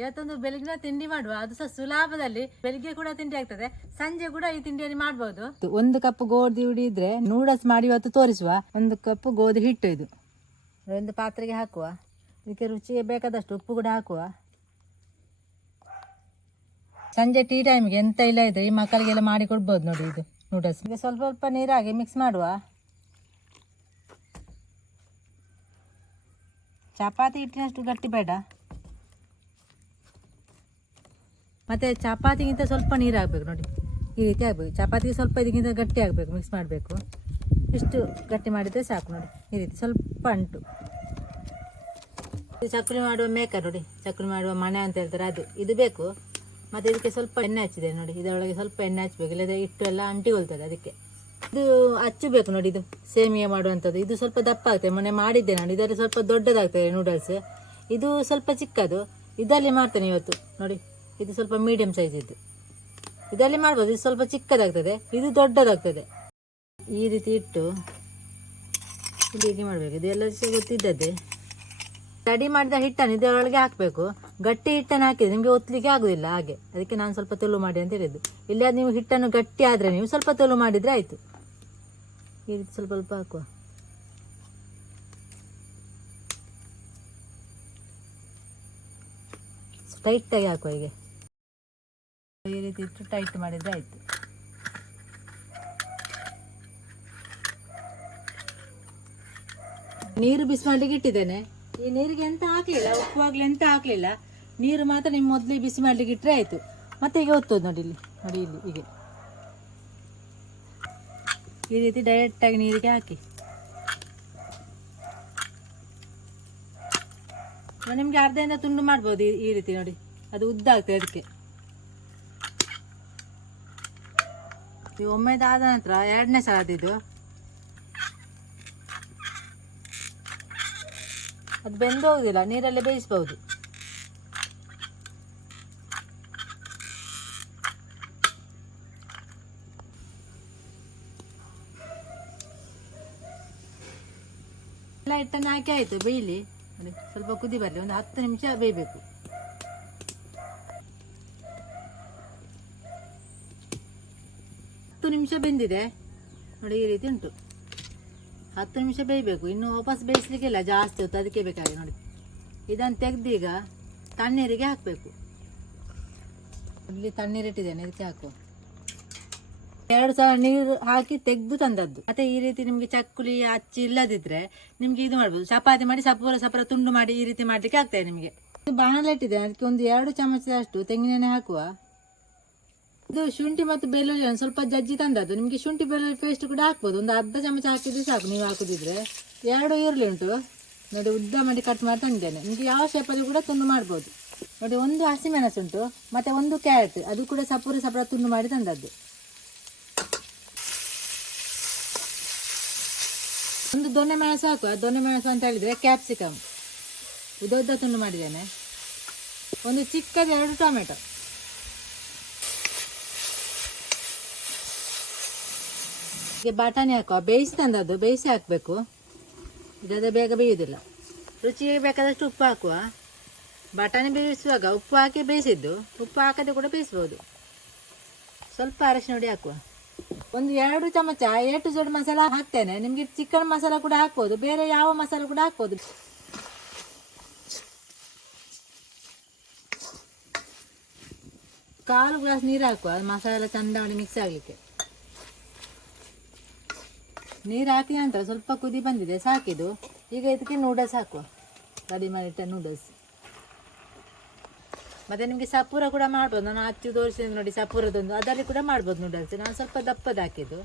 ಇವತ್ತೊಂದು ಬೆಳಗ್ಗಿನ ತಿಂಡಿ ಮಾಡುವ. ಅದು ಸಹ ಸುಲಭದಲ್ಲಿ ಬೆಳಿಗ್ಗೆ ಕೂಡ ತಿಂಡಿ ಆಗ್ತದೆ. ಸಂಜೆ ಕೂಡ ಈ ತಿಂಡಿಯಲ್ಲಿ ಮಾಡಬಹುದು ಒಂದು ಕಪ್ ಗೋಧಿ ಹುಡಿ ಇದ್ರೆ ನೂಡಲ್ಸ್ ಮಾಡಿ ಇವತ್ತು ತೋರಿಸುವ. ಒಂದು ಕಪ್ ಗೋಧಿ ಹಿಟ್ಟು ಇದು. ಒಂದು ಪಾತ್ರೆಗೆ ಹಾಕುವ. ಇದಕ್ಕೆ ರುಚಿಗೆ ಬೇಕಾದಷ್ಟು ಉಪ್ಪು ಕೂಡ ಹಾಕುವ. ಸಂಜೆ ಟೀ ಟೈಮ್ಗೆ ಎಂತ ಇಲ್ಲ ಇದು. ಈ ಮಕ್ಕಳಿಗೆಲ್ಲ ಮಾಡಿ ಕೊಡ್ಬೋದು ನೋಡಿ ಇದು ನೂಡಲ್ಸ್ ಈಗ ಸ್ವಲ್ಪ ಸ್ವಲ್ಪ ನೀರಾಗಿ ಮಿಕ್ಸ್ ಮಾಡುವ. ಚಪಾತಿ ಹಿಟ್ಟಿನಷ್ಟು ಗಟ್ಟಿ ಬೇಡ. ಮತ್ತೆ ಚಪಾತಿಗಿಂತ ಸ್ವಲ್ಪ ನೀರು ಹಾಕ್ಬೇಕು ನೋಡಿ. ಈ ರೀತಿ ಆಗಬೇಕು. ಚಪಾತಿಗೆ ಸ್ವಲ್ಪ ಇದಕ್ಕಿಂತ ಗಟ್ಟಿ ಆಗಬೇಕು ಮಿಕ್ಸ್ ಮಾಡಬೇಕು. ಇಷ್ಟು ಗಟ್ಟಿ ಮಾಡಿದರೆ ಸಾಕು ನೋಡಿ. ಈ ರೀತಿ ಸ್ವಲ್ಪ ಅಂಟು. ಚಕ್ಕುಲಿ ಮಾಡುವ ಮೇಕರ್ ನೋಡಿ. ಚಕ್ಕುಲಿ ಮಾಡುವ ಮಣೆ ಅಂತ ಹೇಳ್ತಾರೆ ಅದು. ಇದು ಬೇಕು. ಮತ್ತು ಇದಕ್ಕೆ ಸ್ವಲ್ಪ ಎಣ್ಣೆ ಹಚ್ಚಿದೆ ನೋಡಿ. ಇದರೊಳಗೆ ಸ್ವಲ್ಪ ಎಣ್ಣೆ ಹಚ್ಚಬೇಕು ಇಲ್ಲದೆ ಹಿಟ್ಟು ಎಲ್ಲ ಅಂಟಿಕೊಳ್ತದೆ ಅದಕ್ಕೆ. ಇದು ಹಚ್ಚಬೇಕು ನೋಡಿ ಇದು. ಸೇಮಿಯ ಮಾಡುವಂಥದ್ದು. ಇದು ಸ್ವಲ್ಪ ದಪ್ಪ ಆಗ್ತದೆ. ಮೊನ್ನೆ ಮಾಡಿದ್ದೆ ನಾನು. ಇದರಲ್ಲಿ ಸ್ವಲ್ಪ ದೊಡ್ಡದಾಗ್ತದೆ ನೂಡಲ್ಸ್ ಇದು ಸ್ವಲ್ಪ ಚಿಕ್ಕದು. ಇದರಲ್ಲಿ ಮಾಡ್ತೇನೆ ಇವತ್ತು ನೋಡಿ. ಇದು ಸ್ವಲ್ಪ ಮೀಡಿಯಂ ಸೈಜ್ ಇದ್ದು. ಇದರಲ್ಲಿ ಮಾಡ್ಬೋದು, ಇದು ಸ್ವಲ್ಪ ಚಿಕ್ಕದಾಗ್ತದೆ, ಇದು ದೊಡ್ಡದಾಗ್ತದೆ. ಈ ರೀತಿ ಇಟ್ಟು ಇದು ಹೀಗೆ ಮಾಡಬೇಕು. ಇದೆಲ್ಲ ಗೊತ್ತಿದ್ದದ್ದೇ. ರೆಡಿ ಮಾಡಿದ ಹಿಟ್ಟನ್ನು ಇದರೊಳಗೆ ಹಾಕಬೇಕು. ಗಟ್ಟಿ ಹಿಟ್ಟನ್ನು ಹಾಕಿದರೆ ನಿಮಗೆ ಒತ್ತಲಿಕ್ಕೆ ಆಗೋದಿಲ್ಲ ಹಾಗೆ. ಅದಕ್ಕೆ ನಾನು ಸ್ವಲ್ಪ ತೆಳು ಮಾಡಿ ಅಂತ ಹೇಳಿದ್ದು. ಇಲ್ಲ ನೀವು ಹಿಟ್ಟನ್ನು ಗಟ್ಟಿ ಆದರೆ ನೀವು ಸ್ವಲ್ಪ ತೆಳು ಮಾಡಿದರೆ ಆಯಿತು. ಈ ರೀತಿ ಸ್ವಲ್ಪ ಸ್ವಲ್ಪ ಹಾಕುವ. ಟೈಟಾಗಿ ಹಾಕುವ ಹೀಗೆ. ಈ ರೀತಿ ಇಟ್ಟು ಟೈಟ್ ಮಾಡಿದ್ರೆ ಆಯಿತು. ನೀರು ಬಿಸಿ ಮಾಡ್ಲಿಕ್ಕೆ ಇಟ್ಟಿದ್ದೇನೆ. ಈ ನೀರಿಗೆ ಎಂತ ಹಾಕ್ಲಿಲ್ಲ ಉಪ್ಪು ಆಗ್ಲಿ ಎಂತ ಹಾಕ್ಲಿಲ್ಲ. ನೀರು ಮಾತ್ರ ನಿಮ್ಮ ಮೊದಲೇ ಬಿಸಿ ಮಾಡ್ಲಿಕ್ಕೆ ಇಟ್ಟರೆ ಆಯ್ತು. ಮತ್ತೆ ಈಗ ಒತ್ತೋದು ನೋಡಿ ಇಲ್ಲಿ ನೋಡಿ ಇಲ್ಲಿ, ಹೀಗೆ. ಈ ರೀತಿ ಡೈರೆಕ್ಟಾಗಿ ನೀರಿಗೆ ಹಾಕಿ. ನಿಮಗೆ ಅರ್ಧದಿಂದ ತುಂಡು ಮಾಡ್ಬೋದು ಈ ರೀತಿ ನೋಡಿ. ಅದು ಉದ್ದ ಆಗ್ತದೆ ಅದಕ್ಕೆ. ಇದು ಒಮ್ಮೆದಾದ ನಂತರ ಎರಡನೇ ಅದಿದ್ದು ಅದು ಬೆಂದು ಹೋಗುದಿಲ್ಲ, ನೀರಲ್ಲೇ ಬೇಯಿಸ್ಬೋದು. ಎಲ್ಲ ಹಿಟ್ಟನ್ನು ಹಾಕಿ ಆಯಿತು, ಬೇಯಲಿ. ಸ್ವಲ್ಪ ಕುದಿ ಬರಲಿ, ಒಂದು ಹತ್ತು ನಿಮಿಷ ಬೇಯಬೇಕು. ನಿಮಿಷ ಬೆಂದಿದೆ. ನೋಡಿ, ಈ ರೀತಿ ಉಂಟು. ಹತ್ತು ನಿಮಿಷ ಬೇಯಬೇಕು. ಇನ್ನು ವಾಪಸ್ ಬೇಯಿಸ್ಲಿಕ್ಕಿಲ್ಲ ಜಾಸ್ತಿ ಹೊತ್ತು ಅದಕ್ಕೆ ಬೇಕಾಗಿ ನೋಡಿ. ಇದನ್ನು ತೆಗ್ದೀಗ ತಣ್ಣೀರಿಗೆ ಹಾಕಬೇಕು. ಇಲ್ಲಿ ತಣ್ಣೀರಿಟ್ಟಿದ್ದೇನೆ ಇದಕ್ಕೆ ಹಾಕು. ಎರಡು ಸಲ ನೀರು ಹಾಕಿ ತೆಗೆದು ತಂದದ್ದು. ಮತ್ತೆ ಈ ರೀತಿ ನಿಮಗೆ ಚಕ್ಕುಲಿ, ಅಚ್ಚಿ ಇಲ್ಲದಿದ್ರೆ ನಿಮ್ಗೆ ಇದು ಮಾಡ್ಬೋದು. ಚಪಾತಿ ಮಾಡಿ ಸಪೂರ ಸಪೂರ ತುಂಡು ಮಾಡಿ ಈ ರೀತಿ ಮಾಡ್ಲಿಕ್ಕೆ ಆಗ್ತದೆ ನಿಮಗೆ. ಬಾಣಲೆ ಇಟ್ಟಿದ್ದೇನೆ. ಅದಕ್ಕೆ ಒಂದು ಎರಡು ಚಮಚದಷ್ಟು ತೆಂಗಿನೆಣ್ಣೆ ಹಾಕುವ. ಇದು ಶುಂಠಿ ಮತ್ತು ಬೆಳ್ಳುಳ್ಳಿ ಸ್ವಲ್ಪ ಜಜ್ಜಿ ತಂದದ್ದು. ನಿಮಗೆ ಶುಂಠಿ, ಬೆಳ್ಳುಳ್ಳಿ ಪೇಸ್ಟ್ ಕೂಡ ಹಾಕ್ಬೋದು. ಒಂದು ಅರ್ಧ ಚಮಚ ಹಾಕಿದ್ರೆ ಸಾಕು, ನೀವು ಹಾಕುದಿದ್ರೆ. ಎರಡು ಈರುಳ್ಳಿ ಉಂಟು. ನೋಡಿ, ಉದ್ದ ಮಾಡಿ ಕಟ್ ಮಾಡಿ ತಂದಿದ್ದೇನೆ. ನಿಮಗೆ ಯಾವ ಶೇಪಲ್ಲಿ ಕೂಡ ತುಂಡು ಮಾಡ್ಬೋದು. ನೋಡಿ, ಒಂದು ಹಸಿಮೆಣಸು ಉಂಟು. ಮತ್ತೆ ಒಂದು ಕ್ಯಾರೆಟ್ ಅದು ಕೂಡ ಸಪೂರ ಸಪೂರ ತುಂಡು ಮಾಡಿ ತಂದದ್ದು. ಒಂದು ದೊಣ್ಣೆ ಮೆಣಸು ಹಾಕುವ ದೊಣ್ಣೆ ಮೆಣಸು ಅಂತ ಹೇಳಿದರೆ ಕ್ಯಾಪ್ಸಿಕಮ್ ಉದ್ದ ತುಂಡು ಮಾಡಿದ್ದೇನೆ. ಒಂದು ಚಿಕ್ಕದ ಎರಡು ಟೊಮೆಟೊ. ಈಗ ಬಟಾಣಿ ಹಾಕುವ. ಬೇಯಿಸಿ ತಂದದ್ದು ಬೇಯಿಸಿ ಹಾಕಬೇಕು. ಇದಾದ ಬೇಗ ಬೇಯುವುದಿಲ್ಲ ರುಚಿಗೆ ಬೇಕಾದಷ್ಟು ಉಪ್ಪು ಹಾಕುವ. ಬಟಾಣಿ ಬೇಯಿಸುವಾಗ ಉಪ್ಪು ಹಾಕಿ ಬೇಯಿಸಿದ್ದು, ಉಪ್ಪು ಹಾಕದೆ ಕೂಡ ಬೇಯಿಸ್ಬೋದು. ಸ್ವಲ್ಪ ಅರಶಿನ ಹುಡಿ ಹಾಕುವ. ಒಂದು ಎರಡು ಚಮಚ ಎ ಟು ಜೆಡ್ ಮಸಾಲ ಹಾಕ್ತೇನೆ. ನಿಮಗೆ ಚಿಕನ್ ಮಸಾಲ ಕೂಡ ಹಾಕ್ಬೋದು. ಬೇರೆ ಯಾವ ಮಸಾಲ ಕೂಡ ಹಾಕ್ಬೋದು. ಕಾಲು ಗ್ಲಾಸ್ ನೀರು ಹಾಕುವ. ಮಸಾಲ ಚಂದ ಮಾಡಿ ಮಿಕ್ಸ್ ಆಗಲಿಕ್ಕೆ. ನೀರು ಹಾಕಿದ ನಂತರ ಸ್ವಲ್ಪ ಕುದಿ ಬಂದಿದೆ ಸಾಕಿದು ಈಗ ಇದಕ್ಕೆ ನೂಡಲ್ಸ್ ಹಾಕುವ ರೆಡಿ ಮಾಡಿಟ್ಟ ನೂಡಲ್ಸ್ ಮತ್ತೆ ನಿಮಗೆ ಸಪೂರ ಕೂಡ ಮಾಡ್ಬೋದು. ನಾನು ಹಚ್ಚಿ ತೋರಿಸಿದ್ದು ನೋಡಿ, ಸಪೂರದೊಂದು. ಅದರಲ್ಲಿ ಕೂಡ ಮಾಡ್ಬೋದು ನೂಡಲ್ಸ್ ನಾನು ಸ್ವಲ್ಪ ದಪ್ಪದ ಹಾಕಿದ್ದು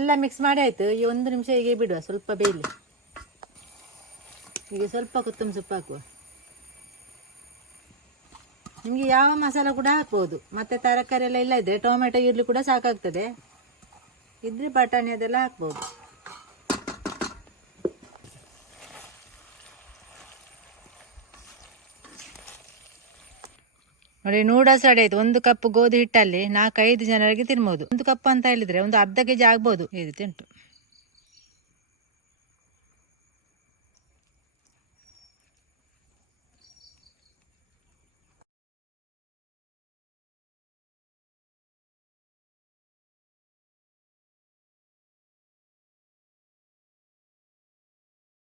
ಎಲ್ಲ ಮಿಕ್ಸ್ ಮಾಡಿ ಆಯಿತು. ಈ ಒಂದು ನಿಮಿಷ ಹೀಗೆ ಬಿಡುವ, ಸ್ವಲ್ಪ ಬೇಯಲಿ. ಈಗ ಸ್ವಲ್ಪ ಕೊತ್ತಂಬರಿ ಸೊಪ್ಪು ಹಾಕುವ. ನಿಮಗೆ ಯಾವ ಮಸಾಲ ಕೂಡ ಹಾಕ್ಬೋದು. ಮತ್ತು ತರಕಾರಿ ಎಲ್ಲ ಇಲ್ಲ ಇದ್ದರೆ ಟೊಮೆಟೊ, ಈರುಳ್ಳಿ ಕೂಡ ಸಾಕಾಗ್ತದೆ. ಇದ್ರೆ ಬಟಾಣಿ ಅದೆಲ್ಲ ಹಾಕ್ಬೋದು. ನೋಡಿ ನೂಡಲ್ಸ್ ರೆಡಿ ಆಯ್ತು. ಒಂದು ಕಪ್ ಗೋಧಿ ಹಿಟ್ಟಲ್ಲಿ ನಾಲ್ಕೈದು ಜನರಿಗೆ ತಿನ್ಬೋದು. ಒಂದು ಕಪ್ ಅಂತ ಹೇಳಿದ್ರೆ ಒಂದು ಅರ್ಧ ಕೆಜಿ ಆಗ್ಬೋದು. ಈ ರೀತಿ ಉಂಟು.